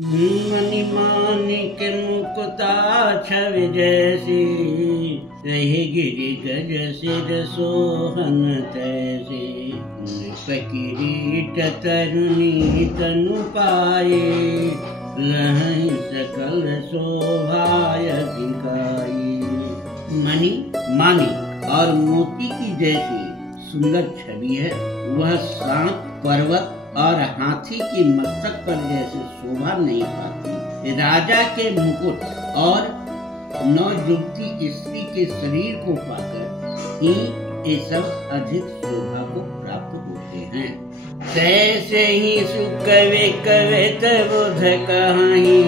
मणि माणिक मुकुता छवि जैसी, रही गिरि गज सिर सोहन तैसी। किरीट तरुणी तनु पाए, लहै सकल शोभाय दिखाई। मणि माणिक और मोती की जैसी सुंदर छवि है। वह सांप, पर्वत और हाथी के मस्तक पर जैसे शोभा नहीं पाती। राजा के मुकुट और नवयुवती स्त्री के शरीर को पाकर ही ये सब अधिक शोभा को प्राप्त होते हैं। तैसे ही सुकवे कवित बुध कहाई,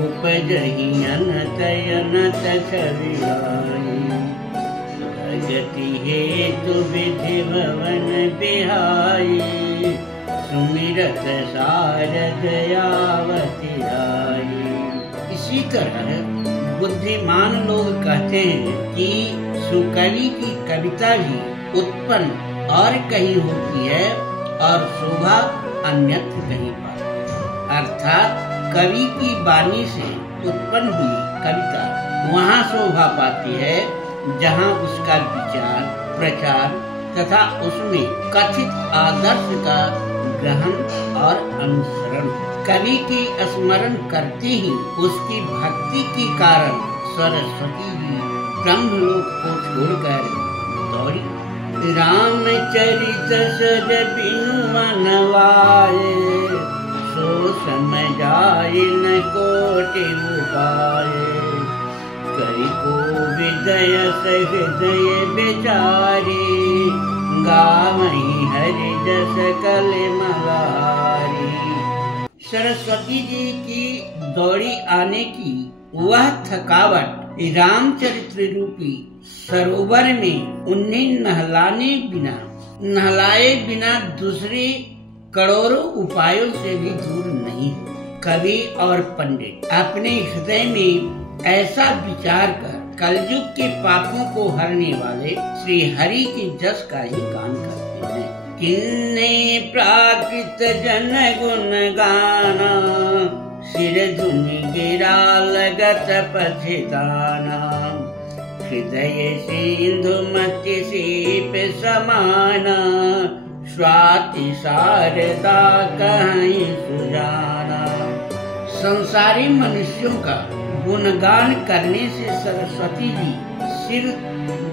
उपजहि अनत अनत छवि आई। प्रगति हेतु विधि भवन बिहाई, सुमिरत सारद आवति आई। इसी तरह बुद्धिमान लोग कहते हैं कि सुकवि की कविता भी उत्पन्न और कहीं होती है और शोभा अन्यत्र कहीं पाती है। अर्थात कवि की वाणी से उत्पन्न हुई कविता वहाँ शोभा पाती है जहाँ उसका विचार, प्रचार तथा उसमें कथित आदर्श का ग्रहण और अनुसरण। कवि की स्मरण करते ही उसकी भक्ति के कारण सरस्वती जी ब्रह्मलोक को छोड़कर दौड़ी। रामचरित सज बिनु मन वाए, सो समय जाए न कोटि उपाय। करि को विदय सहृदय बेचारी, गावहीं हरि जस कले मलारी। सरस्वती जी की दौड़ी आने की वह थकावट रामचरित्र रूपी सरोवर में उन्हें नहलाए बिना दूसरे करोड़ों उपायों से भी दूर नहीं। कवि और पंडित अपने हृदय में ऐसा विचार कर कलयुग के पापों को हरने वाले श्री हरि के जस का ही गान करते हैं। किन्ने प्राकृत जन गुण गाना, सिर धुनि गिरा लगत पछताना। हृदय सिंधु मति सीप समाना, स्वाति शारदा कहीं सुजाना। संसारी मनुष्यों का गुणगान करने से सरस्वती जी सिर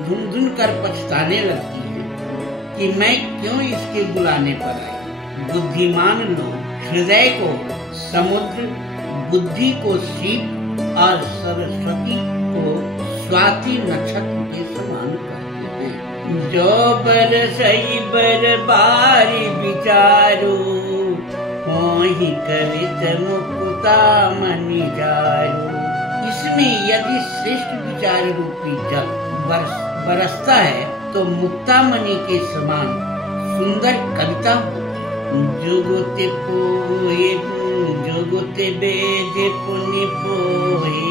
धुन कर पछताने लगती है कि मैं क्यों इसके बुलाने पर आई। बुद्धिमान लोग हृदय को समुद्र, बुद्धि को सीप और सरस्वती को स्वाति नक्षत्र के समान करते हैं। जो बरसई बरबारी विचारो, मोहि कवित मुकुता मनि जारो। इसमें यदि श्रेष्ठ विचार रूपी जल बरसता है तो मुक्तामणि के समान सुंदर कविता जुगुति पोहि जुगुति वेद पुनि पोहि।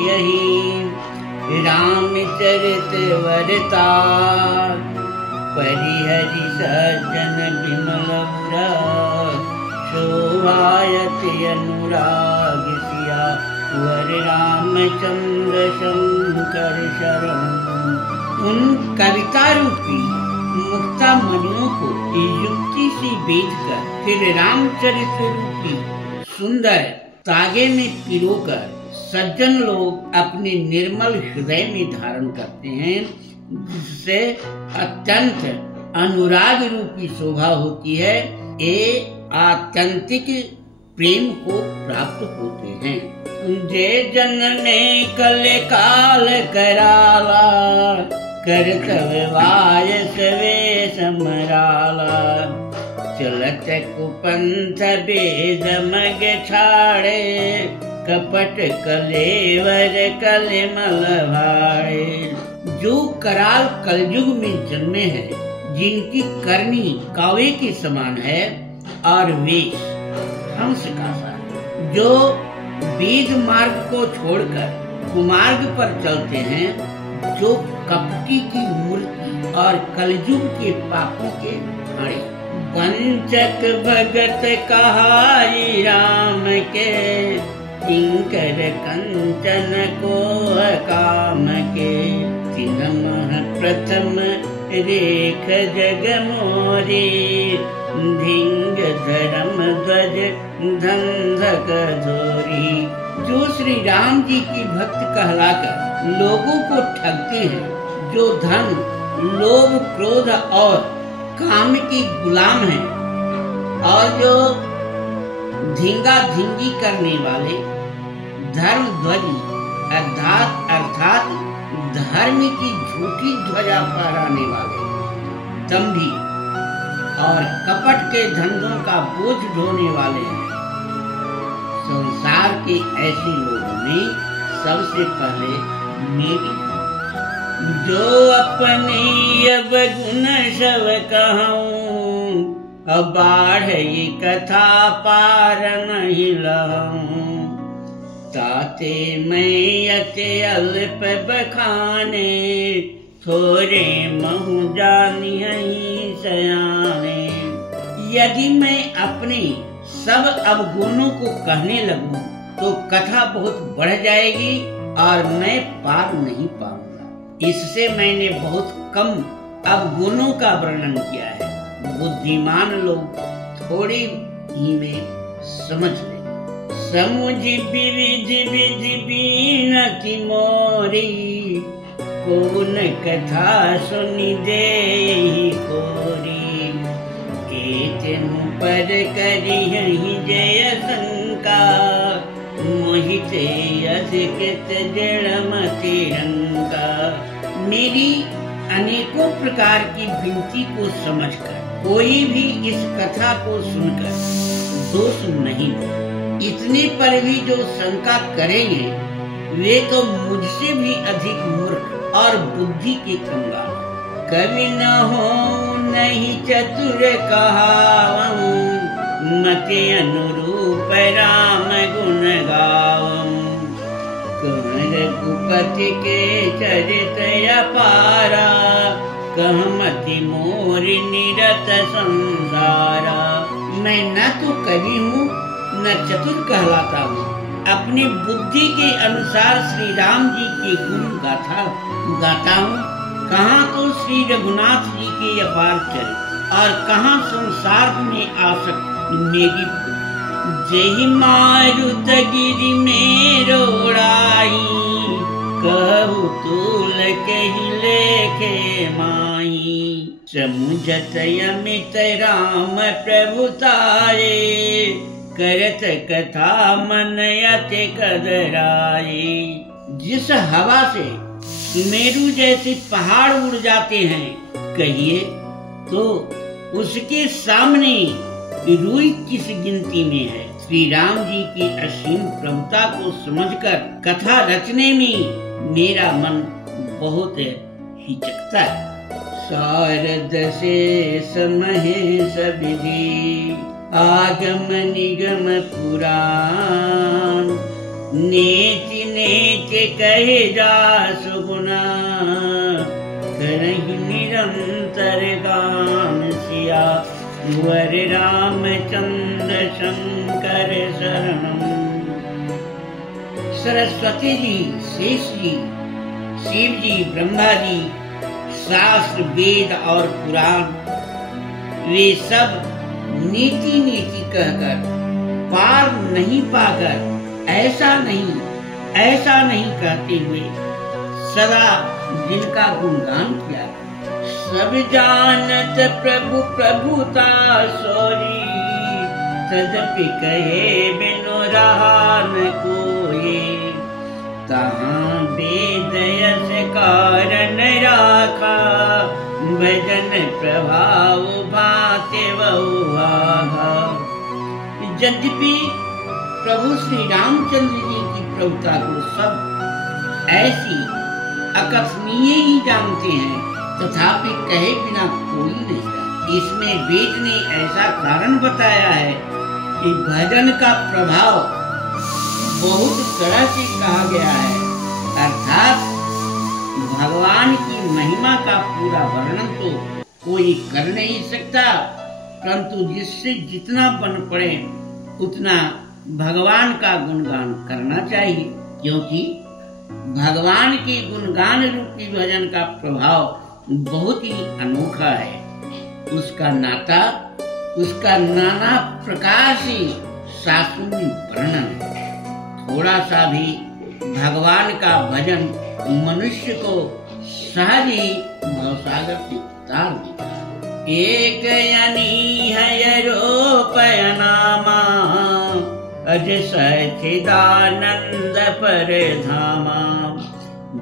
रामचरित वरतार, परिहरि सज्जन विमल मुरार। शोभायति अनुराग सिया, वर रामचंद्र शंकर शरण। उन कविता रूपी मुक्ता मणियों को युक्ति से बेचकर फिर रामचरित्र रूपी सुंदर तागे में पिरोकर सज्जन लोग अपने निर्मल हृदय में धारण करते हैं, जिससे अत्यंत अनुराग रूपी शोभा होती है। ये आत्यंतिक प्रेम को प्राप्त होते हैं। जे जन्मे कल काल कराला, करतव वायस वे समराला। चलत कुपंथ वेद मग छाड़े, कपट कलेवर कलिमल भाड़े। जो कराल कलयुग में जन्मे हैं, जिनकी करनी कावे के समान है और वेश हंस का सा, जो वेद मार्ग को छोड़कर कुमार्ग पर चलते हैं, जो कपटी की मूर्ति और कलयुग के पापों के भाड़े। पंचक भगत कहाई राम के, किंकर कंचन को काम के। तिनमह प्रथम रेख जग मोरी, धिंग धर्म ध्वज धंधक धोरी। जो श्री राम जी की भक्त कहलाकर लोगों को ठगते हैं, जो धन लोभ क्रोध और काम की गुलाम हैं, और जो धींगा धींगी करने वाले धर्म ध्वजी अर्थात धर्म की झूठी ध्वजा फहराने वाले, दंभी और कपट के धंधों का बोझ ढोने वाले हैं। संसार के ऐसे लोगों में सबसे पहले मेरी, जो अपनी अब गुण सब कहूँ, अब बाढ़ ये कथा पार नहीं लाऊं। ताते मैं अति अल्प बखाने, थोड़े महु जानिहि सयाने। यदि मैं अपने सब अवगुणों को कहने लगूं तो कथा बहुत बढ़ जाएगी और मैं पार नहीं पाऊंगा। इससे मैंने बहुत कम अवगुणों का वर्णन किया है। बुद्धिमान लोग थोड़ी ही में समझ ले। समुझ विविध विधि बीनति मोरी, कौन कथा सुनि देहि कोरी। एतनु पर करिहि जय शंका, मोहिते अधिकृत जड़मति रंका। मेरी अनेकों प्रकार की विनती को समझकर कोई भी इस कथा को सुनकर दोष नहीं दे। इतने पर भी जो शंका करेंगे वे तो मुझसे भी अधिक मूर्ख और बुद्धि के कंगाल। कवि न हो नहीं चतुर कहावूं, मति अनुरूप राम गुण गावूं। रघुपति के चरित अपारा, कहमति मोरि निरत संसारा। मैं न तो कवि हूँ न चतुर कहलाता हूँ। अपनी बुद्धि के अनुसार श्री राम जी के गुण गाता हूँ। कहाँ तो श्री रघुनाथ जी के अपार चरित्र और कहाँ संसार में आसक्त मेरी। जहि मारुत गिरि मेरो उड़ाई, कहु तूल कहि लेखे माही। समुझत अमित राम प्रभुताए, करत कथा मन अति कदराए। जिस हवा से मेरू जैसे पहाड़ उड़ जाते हैं, कहिए तो उसके सामने रुई किस गिनती में है। श्री राम जी की असीम प्रभुता को समझकर कथा रचने में मेरा मन बहुत हिचकता है। शारद से समहेश विधि, आगम निगम पुराण। नेति नेति कहे जासु गुना, करहि निरंतर गान सिया। वर रामचंद्र शंकर शरणम। सरस्वती जी, शेष जी, शिव जी, ब्रह्मा जी, शास्त्र वेद और पुराण वे सब नीति नीति कहकर पार नहीं पाकर ऐसा नहीं कहते हुए सदा जिनका गुणगान किया। सब जानत प्रभु प्रभुता सोई, तदपि कहे बिनु रहा न कोई। तहाँ वेद यस कारण राखा, भजन प्रभाव भाते बहुआघा। यद्यपि प्रभु श्री रामचंद्र जी की प्रभुता को सब ऐसी अकथनीय ही जानते हैं, तथापि कहे बिना कोई नहीं जाने। इसमें वेद ने ऐसा कारण बताया है कि भजन का प्रभाव बहुत तरह से कहा गया है, अर्थात भगवान की महिमा का पूरा वर्णन तो कोई कर नहीं सकता, परंतु जिससे जितना बन पड़े उतना भगवान का गुणगान करना चाहिए, क्योंकि भगवान के गुणगान रूपी भजन का प्रभाव बहुत ही अनोखा है। उसका नाता उसका नाना प्रकार से शास्त्रों में वर्णन है। थोड़ा सा भी भगवान का भजन मनुष्य को सहज ही भवसागर से उतार देता है। एक यनी है रोपय नामा अज सच्चिदानंद परधामा,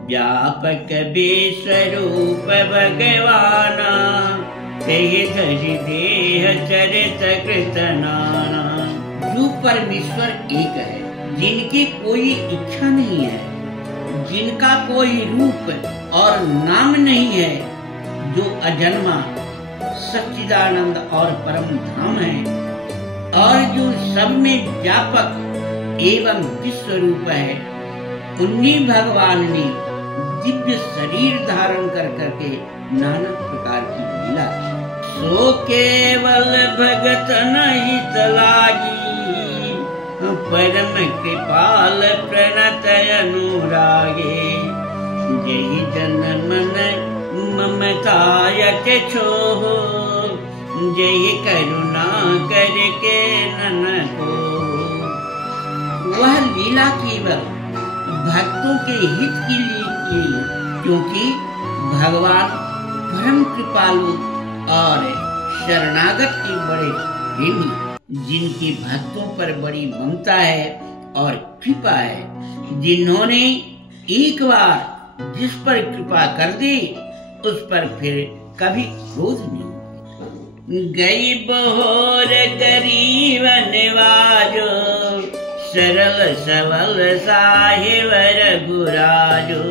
व्यापक विश्वरूप भगवाना, तेहि धरि देह चरित कृत नाना। जो परमेश्वर एक है, जिनकी कोई इच्छा नहीं है, जिनका कोई रूप और नाम नहीं है, जो अजन्मा सच्चिदानंद और परम धाम है, और जो सब में व्यापक एवं विश्व रूप है, उन्हीं भगवान ने दिव्य शरीर धारण कर करके नाना प्रकार की लीला की। सो केवल भगत नहीं तलागी, परम कृपाल प्रणत अनुरागे, जहि जन मन ममतायक छोहो, जहि करुणा करके नन को। वह लीला केवल भक्तों के हित के लिए की, क्योंकि भगवान परम कृपालु और शरणागत के बड़े प्रेमी, जिनके भक्तों पर बड़ी ममता है और कृपा है, जिन्होंने एक बार जिस पर कृपा कर दी उस पर फिर कभी क्रोध नहीं। गई बहोर गरीब निवाजो, सरल सबल साहिब रघुराजो,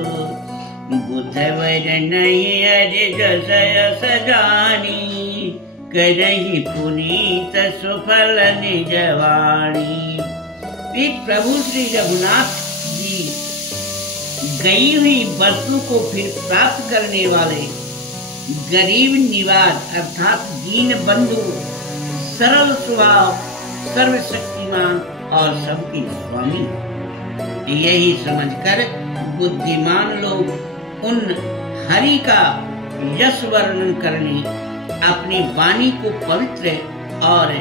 बुधवर नहीं अज जस जानी, करहि पुनीत सुफल निजवाणी। प्रभु श्री रघुनाथ जी गई हुई वस्तु को फिर प्राप्त करने वाले गरीब निवाज अर्थात दीन बंधु, सरल स्वभाव, सर्वशक्तिमान और सबके स्वामी। यही समझकर बुद्धिमान लोग उन हरि का यश वर्णन करने अपनी वाणी को पवित्र और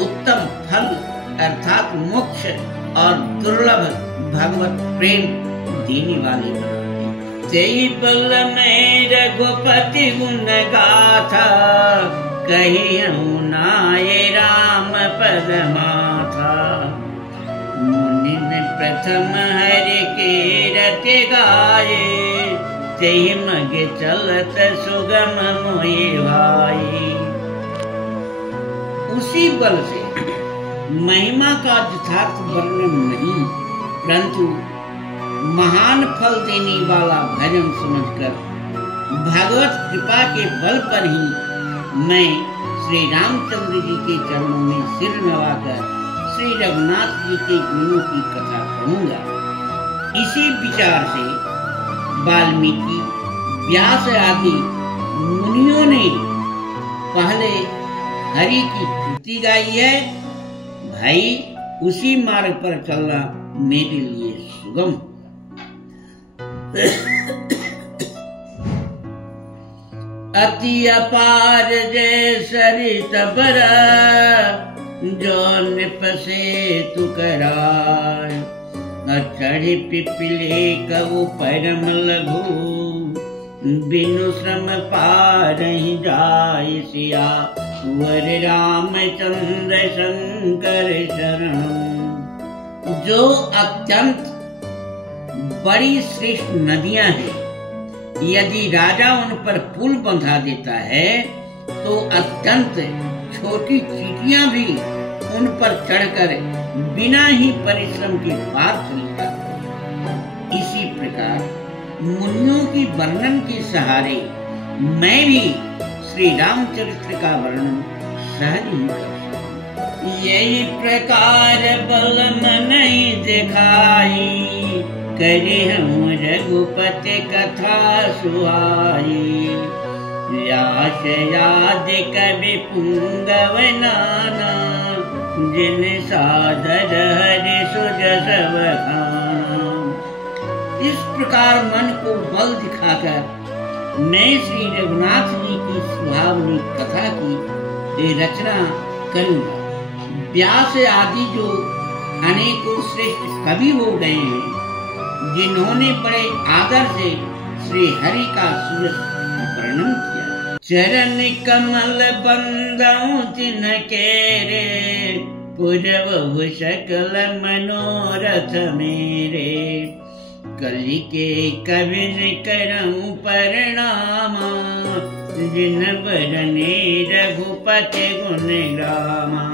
उत्तम फल अर्थात मोक्ष और दुर्लभ भगवत प्रेम देने वाले बनाते। तेई बल में रघुपति गुण गाथा, कहियहु नाये राम पद माथा। मुनिन प्रथम हरि के रति गाये, तेहि मग चलत सुगम मोहि भाई। उसी बल से महिमा का यथार्थ वर्णन नहीं, परंतु महान फल देने वाला भजन समझकर भगवत कृपा के बल पर ही मैं श्री रामचंद्र जी के चरणों में सिर नवाकर श्री रघुनाथ जी के गुणों की कथा कहूँगा। इसी विचार से वाल्मीकि, व्यास आदि मुनियों ने पहले हरि की स्तुति गाई है। भाई उसी मार्ग पर चलना मेरे लिए सुगम। अति अपार जय सरित बरा, जो नृप से तु कराय। चढ़ी पिपले कबू परम लघु, बिनु श्रम पार ही जाय सिया। वर रामचंद्र शंकर शरण। जो अत्यंत बड़ी श्रेष्ठ नदियां हैं, यदि राजा उन पर पुल बंधा देता है तो अत्यंत छोटी चींटियां भी उन पर चढ़कर बिना ही परिश्रम के पार चली जाती है। इसी प्रकार मुनियों की वर्णन के सहारे मैं भी श्री रामचरित्र का वर्णन सहज ही कर सकता। यही प्रकार बल मन नहीं दिखाई, करे हम रघुपति कथा सुहाई। व्यास कवि पुंगव नाना, जिन सादर हरि सुजस बखाना। इस प्रकार मन को बल दिखाकर मैं श्री रघुनाथ जी की सुहावनी कथा की रचना करूंगा। व्यास आदि जो अनेकों श्रेष्ठ कवि हो गए हैं, जिन्होंने बड़े आदर से श्री हरि का सुरस वर्णन किया। चरण कमल बंदौ तिनके रे, पुरवहु सकल मनोरथ मेरे। कलि के कविन करऊं प्रणामा, जिन बरने रघुपति गुण गामा।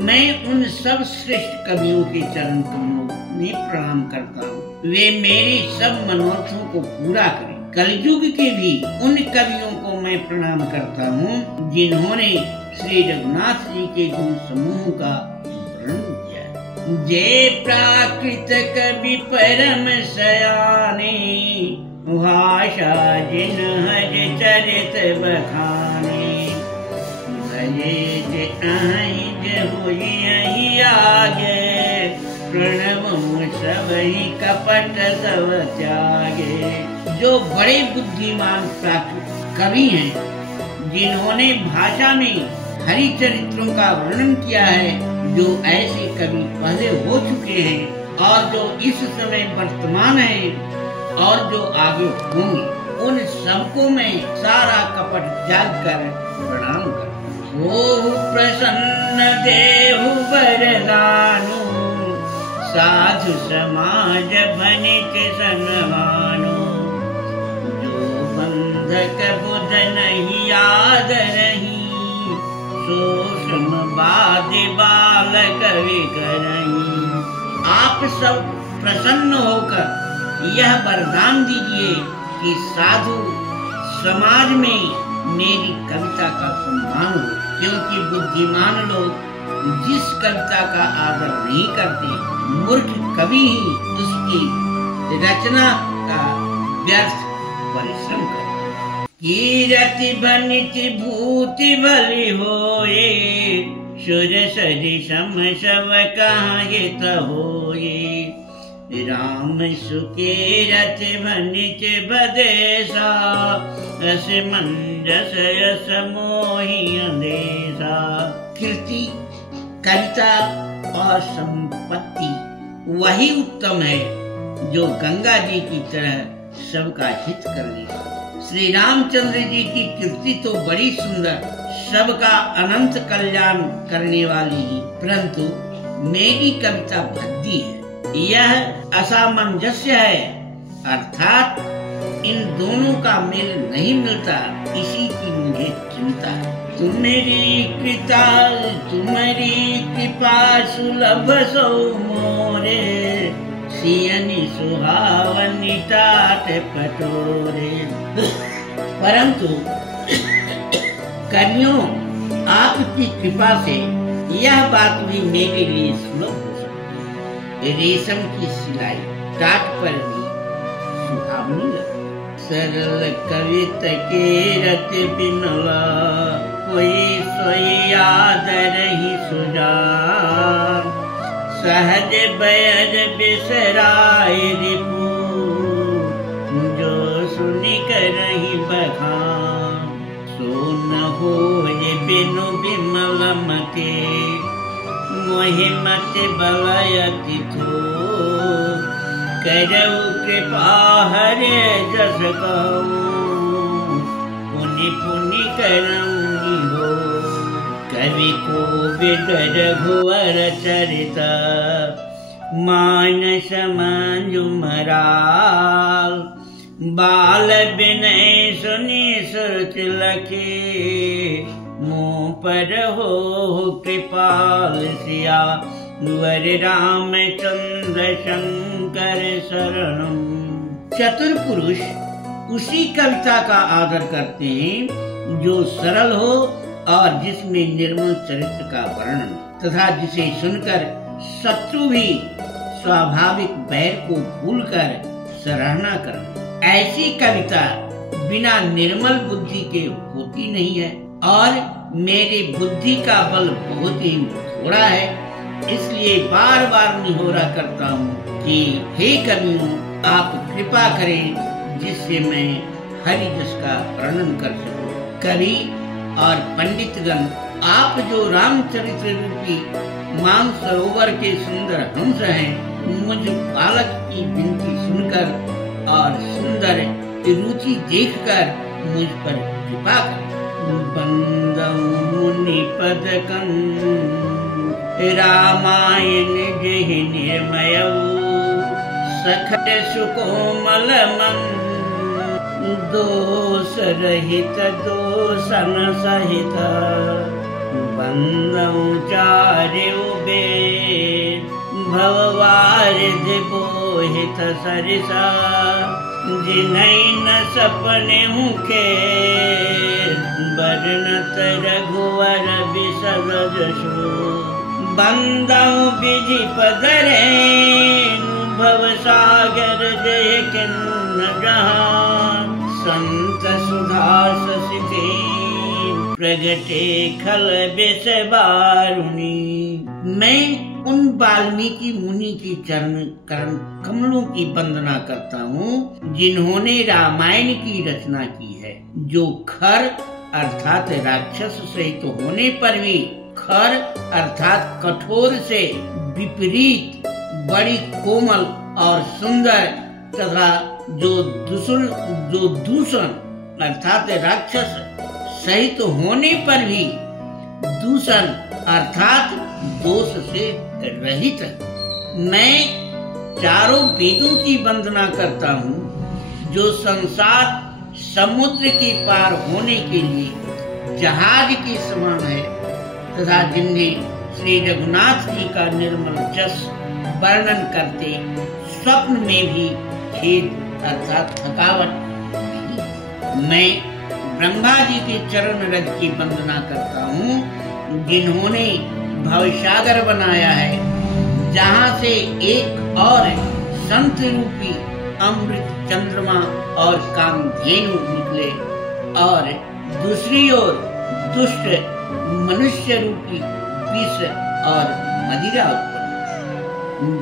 मैं उन सब श्रेष्ठ कवियों के चरण कमलों में प्रणाम करता हूँ। वे मेरे सब मनोरथों को पूरा करें। कलयुग के भी उन कवियों को मैं प्रणाम करता हूँ, जिन्होंने श्री रघुनाथ जी के गुण समूह का वर्णन किया है। जय प्राकृत कवि परम सयाने, भाषा जिन हर चरित बखाने। भजे होई आगे, प्रणव सबहि कपट सब त्यागे। जो बड़े बुद्धिमान प्राकृत कवि हैं, जिन्होंने भाषा में हरि चरित्रों का वर्णन किया है, जो ऐसे कवि पहले हो चुके हैं और जो इस समय वर्तमान है और जो आगे होंगे, उन सबको मैं सारा कपट त्याग कर प्रणाम कर। ओहु प्रसन्न देहु वरदानु, साधु समाज भनित सन्मानु। जो बंधक बुध नहीं याद नहीं, सो समवाद बाल कवि करहीं। आप सब प्रसन्न होकर यह वरदान दीजिए कि साधु समाज में मेरी कविता का सम्मान हो, क्योंकि बुद्धिमान लोग जिस कविता का आदर नहीं करते, मूर्ख कवि ही उसकी रचना का व्यर्थ परिश्रम करते। कीरति बनिति भूति बलि होए, सुर सरिसम सब काहित होए। राम सुकेरत भनित बदेसा, रस मंजस यस मोहि अंदेशा। कीर्ति, कविता और संपत्ति वही उत्तम है जो गंगा जी की तरह सबका हित करने। श्री रामचंद्र जी की कीर्ति तो बड़ी सुंदर, सबका अनंत कल्याण करने वाली ही, परंतु मेरी कविता भद्दी है। यह असामंजस्य है, अर्थात इन दोनों का मेल नहीं मिलता, इसी की मुझे चिंता है। तुम्हारी कृपा सुलभ सो मोरे, सियनि सुहावनि तात पटोरे। परंतु कवियों, आपकी कृपा से यह बात भी मेरे लिए सुलभ हो सकती है। रेशम की सिलाई टाट पर भी सुहावनी लगे। सरल कवित के रत बिमला, कोई सोई याद रही सुजा। सहज बयज बिसराय रिपु, जो सुनि करहि बखान। सो न होय बिनु बिमल मते, मोहि मति बलयति थो। करऊ कृपा हरे जस कहूँ, पुनि पुनि करऊँ हो। कवि को विदर भुवर चरिता, मानस मंजुमराल। बाल विनय सुनि सुरति लखे, मुँह पर हो कृपाल सिया। वर रामचंद्र शंकर शरणम। चतुर पुरुष उसी कविता का आदर करते हैं जो सरल हो और जिसमें निर्मल चरित्र का वर्णन, तथा जिसे सुनकर शत्रु भी स्वाभाविक बैर को भूलकर सराहना करें। ऐसी कविता बिना निर्मल बुद्धि के होती नहीं है और मेरी बुद्धि का बल बहुत ही थोड़ा है। इसलिए बार बार निहोरा करता हूँ कि हे कवियों, आप कृपा करें जिससे मैं हरि जस का वर्णन कर सकूं। कवि और पंडितगण, आप जो रामचरित्र रूपी मानसरोवर के सुंदर हंस हैं, मुझ बालक की विनती सुनकर और सुंदर रुचि देखकर मुझ पर कृपा करें। मुनि पदकं रामायण जहि निर्मय सखट सुकोमल मन दोष रहित दोषन सहित बंदौ चार्यो बेद भववारिधि बोहित सरिसा जिन्है न सपने मुखे वर्णत रघुवर बिसर जसु बंदौ विधि पदरे भव सागर जय किन्न जहां संत सुधा ससिते प्रगटे खल बिस बारुणी। मैं उन वाल्मीकि मुनि की चरण करण कमलों की वंदना करता हूँ जिन्होंने रामायण की रचना की है, जो खर अर्थात राक्षस सहित होने पर भी खर अर्थात कठोर से विपरीत बड़ी कोमल और सुंदर तथा जो दूषण अर्थात राक्षस सहित होने पर भी दूषण अर्थात दोष से रहित है। मैं चारों वेदों की वंदना करता हूँ जो संसार समुद्र के पार होने के लिए जहाज के समान है तथा जिन्हें श्री रघुनाथ जी का निर्मल जस वर्णन करते स्वप्न में भी खेद अर्थात थकावट नहीं। मैं ब्रह्मा जी के चरण रज की वंदना करता हूँ जिन्होंने भवसागर बनाया है, जहाँ से एक और संत रूपी अमृत चंद्रमा और कामधेनु निकले और दूसरी ओर दुष्ट मनुष्य रूपी विष और मदिरा उत्पन्न।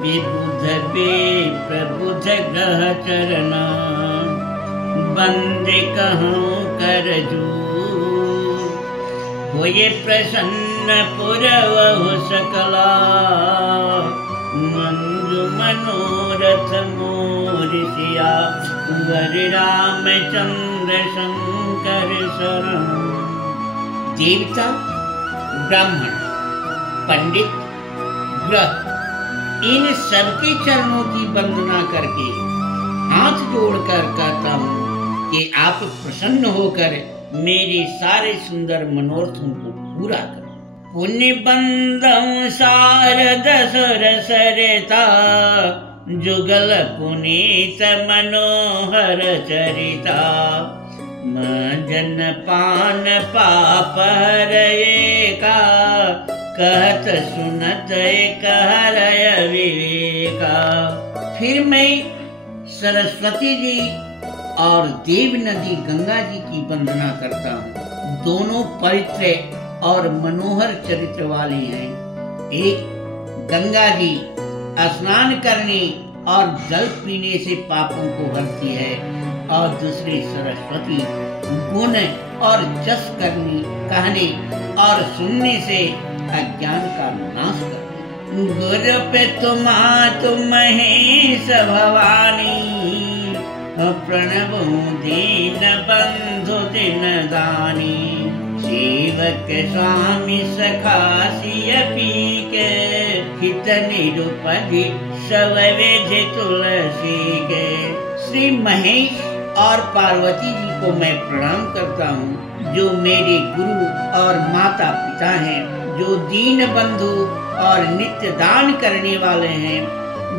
विबुध प्रबुध ग्रह चरणा बंदे कहूँ करजू होये प्रसन्न पुरवहु सकला मंजु मनोरथ मोर सिया वर रामचंद्र शंकर शरण। देवता, ब्राह्मण, पंडित, ग्रह इन सबके चरणों की वंदना करके हाथ जोड़कर कहता हूँ कि आप प्रसन्न होकर मेरे सारे सुंदर मनोरथों को पूरा करो। पुण्य बंदं शारद सुर सरिता जुगल पुनीत मनोहर चरिता मजन पान पाप हरएका कहत सुनत कहरय विवेका। फिर मैं सरस्वती जी और देव नदी गंगा जी की वंदना करता हूँ। दोनों पवित्र और मनोहर चरित्र वाली हैं। एक गंगा जी स्नान करने और जल पीने से पापों को हरती है और दूसरी सरस्वती गुण और जस करने कहने और सुनने से अज्ञान का नाश करती। गुरु पे तुम महेश भवानी प्रणव दीन बंधु दिन दानी सेवक स्वामी सखासी पीके हित निरुपधि सब विधि तुलसी के। श्री महेश और पार्वती जी को मैं प्रणाम करता हूँ जो मेरे गुरु और माता पिता हैं, जो दीन बंधु और नित्य दान करने वाले हैं,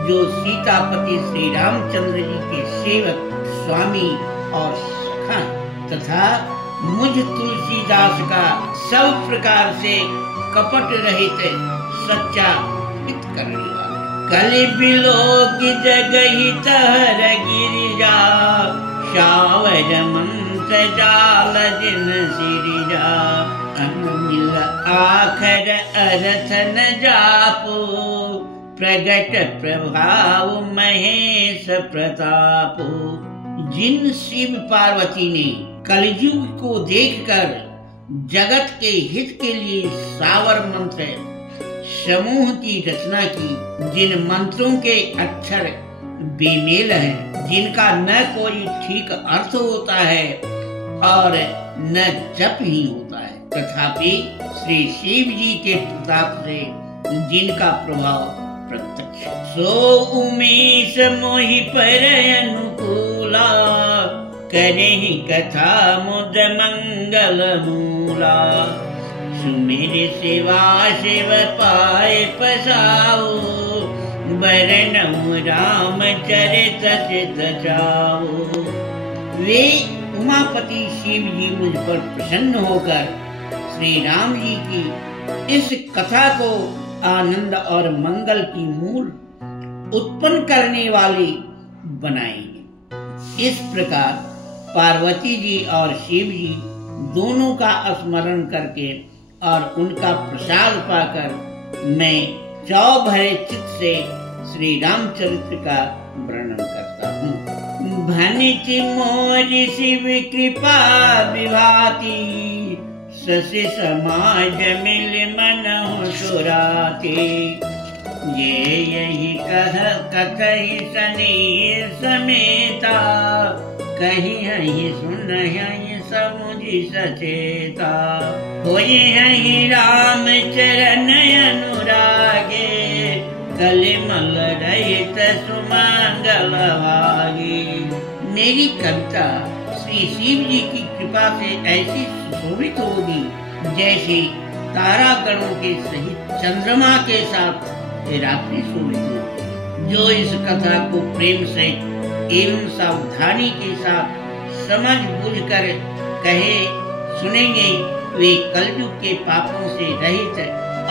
जो सीतापति श्री रामचंद्र जी के सेवक स्वामी और सखा तथा मुझ तुलसीदास का सब प्रकार से कपट रहित सच्चा हित करने वाला। कलि बिलोक जगहि तहर गिरिजा शावर मन जाल जिन सिरिजा, अनिल आखर अर्थ न जापो, प्रगट प्रभाव महेश प्रतापो। जिन शिव पार्वती ने कलयुग को देखकर जगत के हित के लिए सावर मंत्र समूह की रचना की, जिन मंत्रों के अक्षर बेमेल हैं, जिनका न कोई ठीक अर्थ होता है और न जप ही होता है, तथापि श्री शिव जी के प्रताप से जिनका प्रभाव प्रत्यक्ष। सो उमेश मोहि पर अनुकूला, करे कथा मुद मंगल मूला। सुमिर सेवा शिव पाए पसाओ, बरनऊ राम चरित चित जाओ। वे उमापति शिव जी मुझ पर प्रसन्न होकर श्री राम जी की इस कथा को आनंद और मंगल की मूल उत्पन्न करने वाली बनाएंगे। इस प्रकार पार्वती जी और शिव जी दोनों का स्मरण करके और उनका प्रसाद पाकर मैं चौ भरे चित्त से श्री रामचरित्र का वर्णन करता हूँ। भनित मोर शिव कृपा विभाति, शशि समाज मिल मनहु सुराते। ये यही कथहि सनी समेता, कही हहि सुन हहि समुझि सचेता। होई हहि राम चरण अनुरागे, कलिमल रहित सुमंगल भागी। मेरी कविता श्री शिव जी की कृपा से ऐसी सुशोभित होगी जैसे तारागणों के सहित चंद्रमा के साथ रात्रि शोभित होगी। जो इस कथा को प्रेम से एवं सावधानी के साथ समझ बूझ कर कहे सुनेंगे, वे कलयुग के पापों से रहित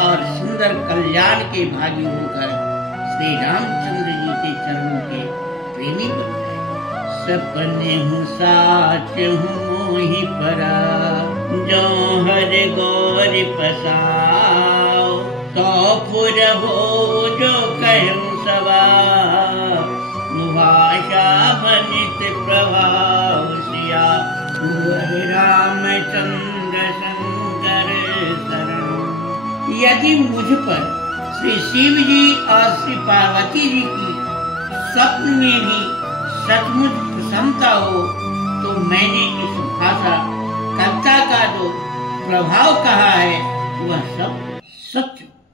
और सुंदर कल्याण के भागी होकर श्री रामचंद्र जी के चरणों के प्रेमी बन गए। सपने हूँ साच हूँ मोहि परा, जो हर गौर पसाओ। तो फुर हो जो कहूँ सवा, भाषा बनित प्रभाव सिया। रामचंद्र शंकर शरण। यदि मुझ पर श्री शिव जी और श्री पार्वती जी की स्वप्न में भी सचमुच प्रसन्नता हो, तो मैंने इस भाषा कविता का जो प्रभाव कहा है वह सब सत्य